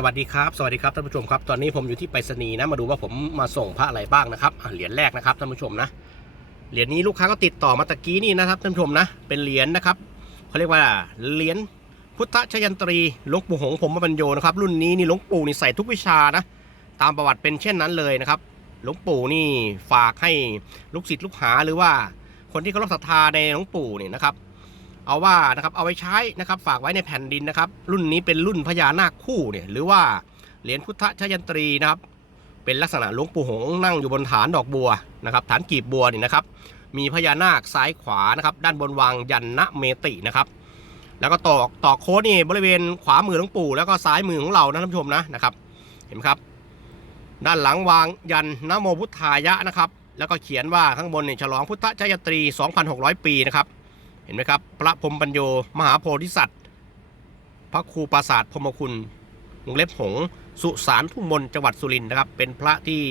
สวัสดีครับสวัสดีครับท่านผู้ชมครับตอนนี้ผมอยู่ที่ไปรษณีย์นะมาดูว่าผมมาส่งพระอะไรบ้างนะครับเหรียญแรกนะครับท่านผู้ชมนะเหรียญนี้ลูกค้าก็ติดต่อมาตะกี้นี่นะครับท่านผู้ชมนะเป็นเหรียญนะครับเขาเรียกว่าเหรียญพุทธชยันตรีหลวงปู่หงผมมาบรรโยนะครับรุ่นนี้นี่หลวงปู่นี่ใส่ทุกวิชานะตามประวัติเป็นเช่นนั้นเลยนะครับหลวงปู่นี่ฝากให้ลูกศิษย์ลูกหาหรือว่าคนที่เคารพศรัทธาในหลวงปู่นี่นะครับ เอาว่านะครับเอาไว้ใช้นะครับฝากไว้ในแผ่นดินนะครับ รุ่นนี้เป็นรุ่นพญานาคคู่เนี่ยหรือว่าเหรียญพุทธชยันตรีนะครับเป็นลักษณะหลวงปู่หงส์นั่งอยู่บนฐานดอกบัวนะครับฐานกีบบัวนี่นะครับ มีพญานาคซ้ายขวานะครับด้านบนวางยันนะเมตินะครับ แล้วก็ตอกตอกโค้ดนี่บริเวณขวามือหลวงปู่แล้วก็ซ้ายมือของเรานะท่านผู้ชมนะนะครับ เห็นไหมครับด้านหลังวางยันนะโมพุทธายะนะครับ แล้วก็เขียนว่าข้างบนเนี่ยฉลองพุทธชยันตรี 2,600 ปีนะครับ เห็นไหมครับ พระพรมปัญโย มหาโพธิสัตว์ พระครูปราสาทพรมคุณวงเล็บหงส์สุสานทุ่งมนจังหวัดสุรินทร์นะครับ เป็นพระที่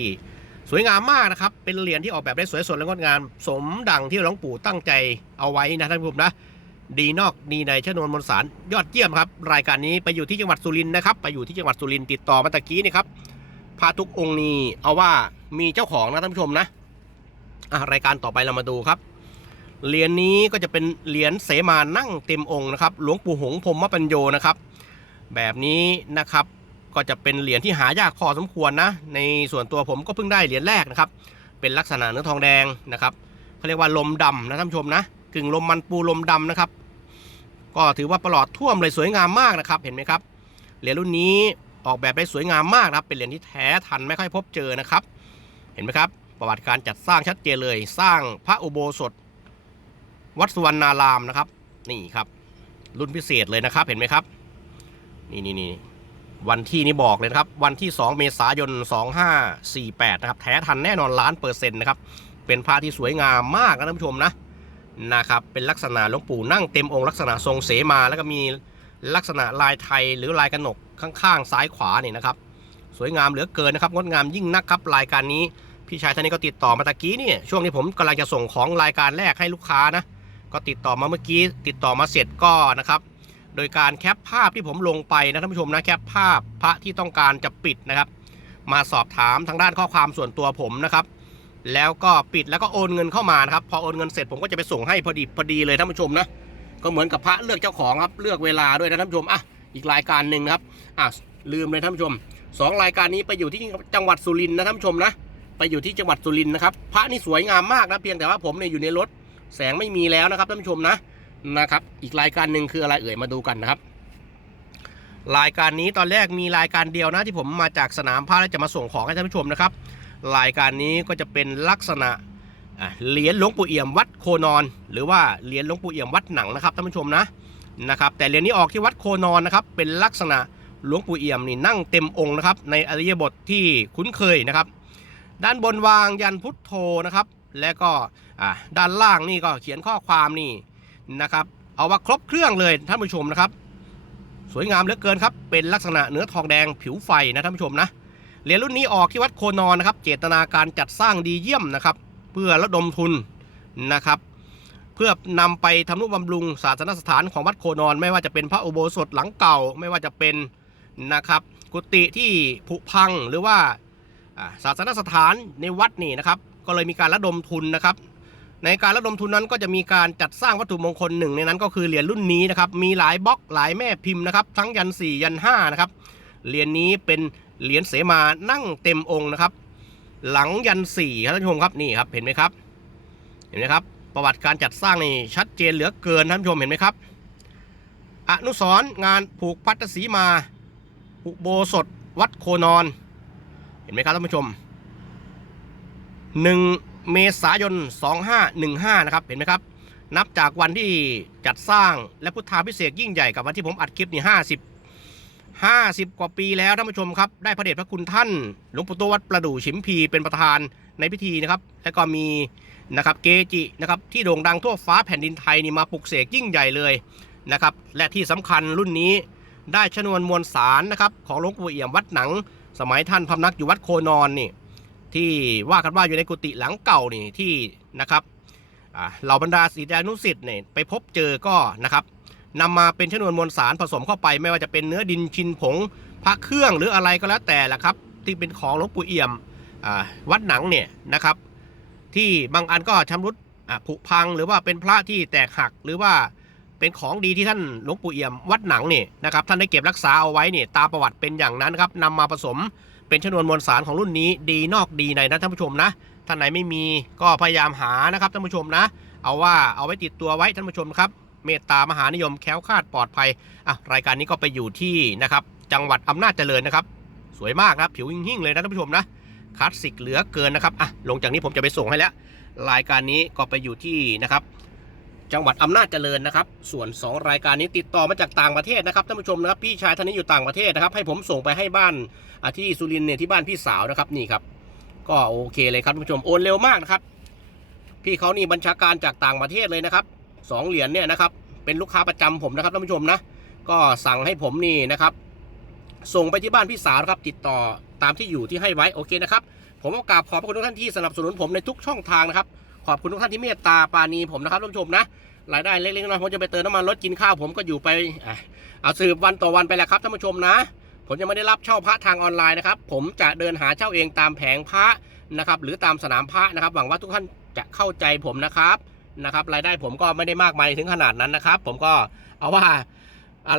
สวยงามมากนะครับ เป็นเหรียญที่ออกแบบได้สวยสดและงดงาม สมดังที่หลวงปู่ตั้งใจเอาไว้นะท่านผู้ชมนะ ดีนอกดีในชนวนมนสารยอดเยี่ยมครับ รายการนี้ไปอยู่ที่จังหวัดสุรินทร์นะครับ ไปอยู่ที่จังหวัดสุรินทร์ติดต่อมาตะกี้นี่ครับ พระทุกองค์นี้เอาว่ามีเจ้าของนะท่านผู้ชมนะอะรายการต่อไปเรามาดูครับ เหรียญนี้ก็จะเป็นเหรียญเสมานั่งเต็มองค์นะครับ หลวงปู่หงพรหมปัญโยนะครับ แบบนี้นะครับก็จะเป็นเหรียญที่หายากพอสมควรนะ ในส่วนตัวผมก็เพิ่งได้เหรียญแรกนะครับ เป็นลักษณะเนื้อทองแดงนะครับเขาเรียกว่าลมดำนะท่านผู้ชมนะกึ่งลมมันปูลมดำนะครับ ก็ถือว่าประหลอดท่วมเลยสวยงามมากนะครับ เห็นไหมครับ เหรียญรุ่นนี้ออกแบบได้สวยงามมากนะครับ เป็นเหรียญที่แท้ทันไม่ค่อยพบเจอนะครับ เห็นไหมครับ ประวัติการจัดสร้างชัดเจนเลย สร้างพระอุโบสถ วัดสุวรรณารามนะครับ นี่ครับ รุ่นพิเศษเลยนะครับ เห็นไหมครับ นี่นี่นี่วันที่นี่บอกเลยนะครับ วันที่ 2 เมษายน 2548 นะครับ แท้ทันแน่นอนล้านเปอร์เซ็นต์นะครับ เป็นพระที่สวยงามมากนะท่านผู้ชมนะ นะครับ เป็นลักษณะหลวงปู่นั่งเต็มองค์ลักษณะทรงเสมา แล้วก็มีลักษณะลายไทยหรือลายกระหนกข้างๆ ซ้ายขวานี่นะครับ สวยงามเหลือเกินนะครับ งดงามยิ่งนักครับ รายการนี้ พี่ชายท่านนี้ก็ติดต่อมาตะกี้นี่ ช่วงที่ผมกำลังจะส่งของรายการแรกให้ลูกค้านะ ก็ติดต่อมาเมื่อกี้ติดต่อมาเสร็จก็นะครับ โดยการแคปภาพที่ผมลงไปนะท่านผู้ชมนะแคปภาพพระที่ต้องการจะปิดนะครับ มาสอบถามทางด้านข้อความส่วนตัวผมนะครับ แล้วก็ปิดแล้วก็โอนเงินเข้ามานะครับ พอโอนเงินเสร็จผมก็จะไปส่งให้พอดีพอดีเลยท่านผู้ชมนะก็เหมือนกับพระเลือกเจ้าของครับเลือกเวลาด้วยนะท่านผู้ชมอะอีกรายการหนึ่งนะครับอะลืมเลยท่านผู้ชมสองรายการนี้ไปอยู่ที่จังหวัดสุรินทร์นะท่านผู้ชมนะไปอยู่ที่จังหวัดสุรินทร์นะครับ พระนี่สวยงามมากนะเพียงแต่ว่าผมเนี่ยอยู่ในรถ แสงไม่มีแล้วนะครับท่านผู้ชมนะนะครับ อีกรายการหนึ่งคืออะไรเอ่ยมาดูกันนะครับ รายการนี้ตอนแรกมีรายการเดียวนะที่ผมมาจากสนามพระแล้วจะมาส่งของให้ท่านผู้ชมนะครับ รายการนี้ก็จะเป็นลักษณะอะเหรียญหลวงปู่เอี่ยมวัดโคนอน หรือว่าเหรียญหลวงปู่เอี่ยมวัดหนังนะครับท่านผู้ชมนะนะครับ แต่เหรียญนี้ออกที่วัดโคนอนนะครับ เป็นลักษณะหลวงปู่เอี่ยมนี่นั่งเต็มองค์นะครับ ในอริยบทที่คุ้นเคยนะครับ ด้านบนวางยันพุทโธนะครับ และก็ด้านล่างนี่ก็เขียนข้อความนี่นะครับ เอาว่าครบเครื่องเลยท่านผู้ชมนะครับ สวยงามเหลือเกินครับ เป็นลักษณะเนื้อทองแดงผิวไฟนะท่านผู้ชมนะเหรียญรุ่นนี้ออกที่วัดโคนอนนะครับ เจตนาการจัดสร้างดีเยี่ยมนะครับ เพื่อระดมทุนนะครับเพื่อนำไปทำนุบำรุงศาสนสถานของวัดโคนอน ไม่ว่าจะเป็นพระอุโบสถหลังเก่า ไม่ว่าจะเป็นนะครับ กุฏิที่ผุพังหรือว่าอ่าศาสนสถานในวัดนี่นะครับ ก็เลยมีการระดมทุนนะครับ ในการระดมทุนนั้นก็จะมีการจัดสร้างวัตถุมงคลหนึ่งในนั้นก็คือเหรียญรุ่นนี้นะครับ มีหลายบล็อกหลายแม่พิมพ์นะครับ ทั้งยัน 4 ยัน5นะครับ เหรียญนี้เป็นเหรียญเสมานั่งเต็มองค์นะครับ หลังยันสี่ครับท่านผู้ชมครับนี่ครับเห็นไหมครับ เห็นไหมครับ ประวัติการจัดสร้างนี่ชัดเจนเหลือเกินท่านผู้ชมเห็นไหมครับ อนุสรงานผูกพัทสีมาอุโบสถวัดโคนอน เห็นไหมครับท่านผู้ชม 1 เมษายน 2515 นะครับ เห็นไหมครับ นับจากวันที่จัดสร้างและพุทธาพิเศษยิ่งใหญ่กับวันที่ผมอัดคลิปนี่50 50 กว่าปีแล้วท่านผู้ชมครับ ได้พระเดชพระคุณท่านหลวงปู่โตวัดประดู่ฉิมพีเป็นประธานในพิธีนะครับ และก็มีนะครับเกจินะครับที่โด่งดังทั่วฟ้าแผ่นดินไทยนี่มาปลุกเสกยิ่งใหญ่เลยนะครับ และที่สำคัญรุ่นนี้ได้ชนวนมวลสารนะครับของหลวงปู่เอี่ยมวัดหนัง สมัยท่านพำนักอยู่วัดโคนอนนี่ ที่ว่ากันว่าอยู่ในกุฏิหลังเก่านี่ที่นะครับเหล่าบรรดาศิษยานุศิษย์เนี่ยไปพบเจอก็นะครับนำมาเป็นชนวนมวลสารผสมเข้าไป ไม่ว่าจะเป็นเนื้อดินชินผงพระเครื่องหรืออะไรก็แล้วแต่ละครับ ที่เป็นของหลวงปู่เอี่ยมวัดหนังเนี่ยนะครับ ที่บางอันก็ชำรุดผุพังหรือว่าเป็นพระที่แตกหักหรือว่าเป็นของดีที่ท่านหลวงปู่เอี่ยมวัดหนังเนี่ยนะครับท่านได้เก็บรักษาเอาไว้เนี่ยตามประวัติเป็นอย่างนั้นครับนำมาผสม เป็นชนวนมวลสารของรุ่นนี้ดีนอกดีในนะท่านผู้ชมนะท่านไหนไม่มีก็พยายามหานะครับท่านผู้ชมนะ เอาว่าเอาไว้ติดตัวไว้ท่านผู้ชมครับ เมตตามหานิยมแคล้วคลาดปลอดภัยอะรายการนี้ก็ไปอยู่ที่นะครับจังหวัดอำนาจเจริญนะครับ สวยมากนะครับผิวหิ่งๆเลยนะท่านผู้ชมนะคลาสสิกเหลือเกินนะครับอะลงจากนี้ผมจะไปส่งให้แล้ว รายการนี้ก็ไปอยู่ที่นะครับ จังหวัดอำนาจเจริญนะครับ ส่วน 2 รายการนี้ติดต่อมาจากต่างประเทศนะครับท่านผู้ชมนะครับพี่ชายท่านนี้อยู่ต่างประเทศนะครับ ให้ผมส่งไปให้บ้านที่สุรินเนี่ยที่บ้านพี่สาวนะครับนี่ครับ ก็โอเคเลยครับท่านผู้ชมโอนเร็วมากนะครับ พี่เขานี่บัญชาการจากต่างประเทศเลยนะครับสองเหรียญเนี่ยนะครับ เป็นลูกค้าประจำผมนะครับท่านผู้ชมนะก็สั่งให้ผมนี่นะครับ ส่งไปที่บ้านพี่สาวนะครับ ติดต่อตามที่อยู่ที่ให้ไว้โอเคนะครับ ผมก็กราบขอบพระคุณทุกท่านที่สนับสนุนผมในทุกช่องทางนะครับ ขอบคุณทุกท่านที่เมตตาปาณีผมนะครับท่านผู้ชมนะรายได้เล็กๆน้อยๆผมจะไปเติมน้ำมันรถกินข้าวผมก็อยู่ไปเอาสืบวันต่อวันไปแหละครับท่านผู้ชมนะ ผมจะไม่ได้รับเช่าพระทางออนไลน์นะครับ ผมจะเดินหาเช่าเองตามแผงพระนะครับหรือตามสนามพระนะครับ หวังว่าทุกท่านจะเข้าใจผมนะครับนะครับ รายได้ผมก็ไม่ได้มากมายถึงขนาดนั้นนะครับ ผมก็เอาว่า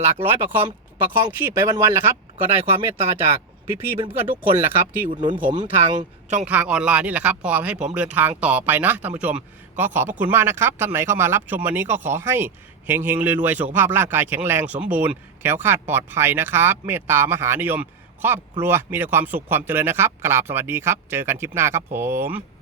หลักร้อยประคองประคองชีพไปวันๆแหละครับ ก็ได้ความเมตตาจาก พี่ๆเพื่อนๆทุกคนแหละครับที่อุดหนุนผมทางช่องทางออนไลน์นี่แหละครับพอให้ผมเดินทางต่อไปนะท่านผู้ชม ก็ขอบพระคุณมากนะครับท่านไหนเข้ามารับชมวันนี้ก็ขอให้เฮงเฮงๆรวยๆสุขภาพร่างกายแข็งแรงสมบูรณ์แคล้วคาดปลอดภัยนะครับ เมตตามหานิยม ครอบครัวมีแต่ความสุขความเจริญนะครับกราบสวัสดีครับ เจอกันคลิปหน้าครับผม